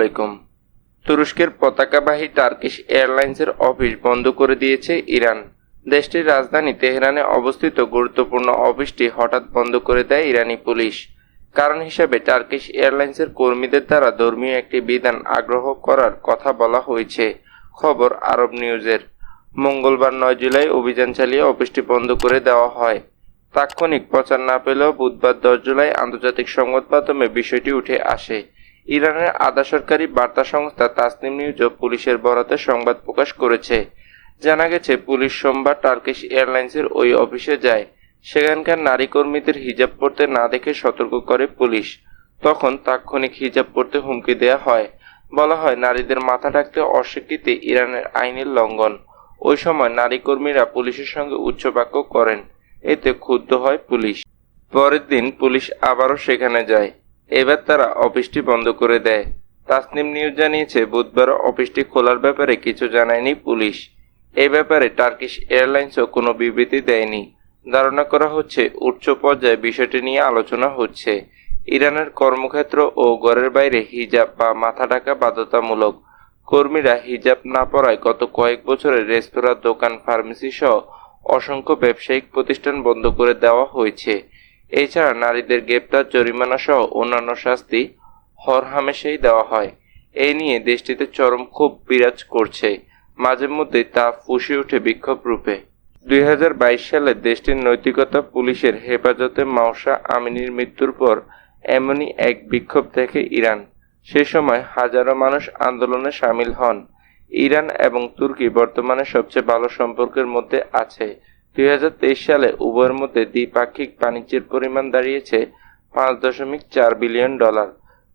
আলাইকুম। তুরস্কের পতাকাবাহী টার্কিশ এয়ারলাইন্সের অফিস বন্ধ করে দিয়েছে ইরান। দেশটির রাজধানী তেহরানে অবস্থিত গুরুত্বপূর্ণ অফিসটি হঠাৎ বন্ধ করে দেয় ইরানি পুলিশ। কারণ হিসেবে টার্কিশ এয়ারলাইন্সের কর্মীদের দ্বারা ধর্মীয় একটি বিধান আগ্রহ করার কথা বলা হয়েছে। খবর আরব নিউজের। মঙ্গলবার 9 জুলাই অভিযান চালিয়ে অফিসটি বন্ধ করে দেওয়া হয়। তাৎক্ষণিক প্রচার না পেলেও বুধবার 10 জুলাই আন্তর্জাতিক সংবাদ মাধ্যমে বিষয়টি উঠে আসে। ইরানের আধা সরকারি বার্তা সংস্থা তাসনিম নিউজও পুলিশের বরাতে সংবাদ প্রকাশ করেছে। জানা গেছে, পুলিশ সোমবার টার্কিশ এয়ারলাইন্সের ওই অফিসে যায়। সেখানকার নারী কর্মীদের হিজাব পরতে না দেখে সতর্ক করে পুলিশ। তখন তাৎক্ষণিক হিজাব পরতে হুমকি দেয়া হয়। বলা হয়, নারীদের মাথা ঢাকতে অস্বীকৃতি ইরানের আইনের লঙ্ঘন। ওই সময় নারী কর্মীরা পুলিশের সঙ্গে উচ্চবাক্য করেন। এতে ক্ষুব্ধ হয় পুলিশ। পরের দিন পুলিশ আবারও সেখানে যায়। এবার তারা অফিসটি বন্ধ করে দেয়। তাসনিম নিউজ জানিয়েছে, বুধবার অফিসটি খোলার ব্যাপারে কিছু জানায়নি পুলিশ। এ ব্যাপারে টার্কিশ এয়ারলাইন্সও কোনো বিবৃতি দেয়নি। ধারণা করা হচ্ছে, উচ্চ পর্যায়ে বিষয়টি নিয়ে আলোচনা হচ্ছে। ইরানের কর্মক্ষেত্র ও ঘরের বাইরে হিজাব বা মাথা ঢাকা বাধ্যতামূলক। কর্মীরা হিজাব না পরায় গত কয়েক বছরে রেস্তোরাঁ, দোকান, ফার্মেসি সহ অসংখ্য ব্যবসায়িক প্রতিষ্ঠান বন্ধ করে দেওয়া হয়েছে। এছাড়া নারীদের গ্রেপ্তার, জরিমানা সহ অন্যান্য শাস্তি হরহামেশাই দেওয়া হয়। এই নিয়ে দেশটিতে চরম ক্ষোভ বিরাজ করছে। মাঝে মধ্যেই তা ফুঁসে ওঠে বিক্ষোভ রূপে। 2022 সালে দেশটির নৈতিকতা পুলিশের হেফাজতে মাওসা আমিনির মৃত্যুর পর এমনই এক বিক্ষোভ দেখে ইরান। সে সময় হাজারো মানুষ আন্দোলনে সামিল হন। ইরান এবং তুর্কি বর্তমানে সবচেয়ে ভালো সম্পর্কের মধ্যে আছে। 2023 সালে উভয়ের মধ্যে দ্বিপাক্ষিক বাণিজ্যের পরিমাণ দাঁড়িয়েছে $5.4 বিলিয়ন।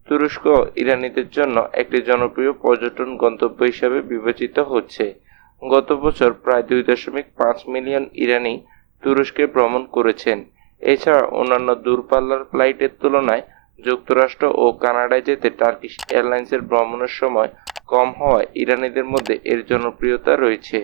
তুরস্ক ইরানিদের জন্য একটি জনপ্রিয় পর্যটন গন্তব্য হিসেবে বিবেচিত হচ্ছে। গত বছর প্রায় 2.5 মিলিয়ন ইরানি তুরস্কে ভ্রমণ করেছেন। এছাড়া অন্যান্য দূরপাল্লার ফ্লাইটের তুলনায় যুক্তরাষ্ট্র ও কানাডায় যেতে টার্কিশ এয়ারলাইন্সের ভ্রমণের সময় কম হওয়ায় ইরানিদের মধ্যে এর জনপ্রিয়তা রয়েছে।